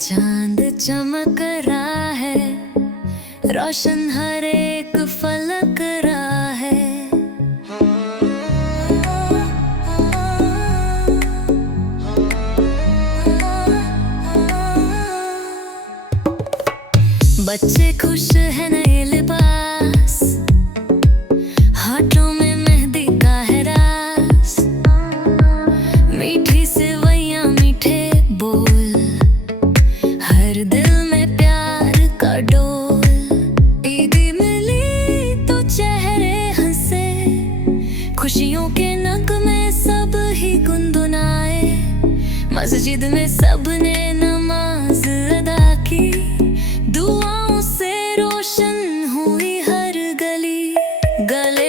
चांद चमक रहा है, रोशन हर एक फलक रहा है। बच्चे खुश है नए लिबास, हाथों में मेहंदी का है रास। मीठी सेवैयां मीठे बोल, हर दिल में प्यार का डोल। ईदी मिली तो चेहरे हंसे, खुशियों के नगमे सब ही गुनगुनाए। मस्जिद में सबने नमाज अदा की, दुआओं से रोशन हुई हर गली। गले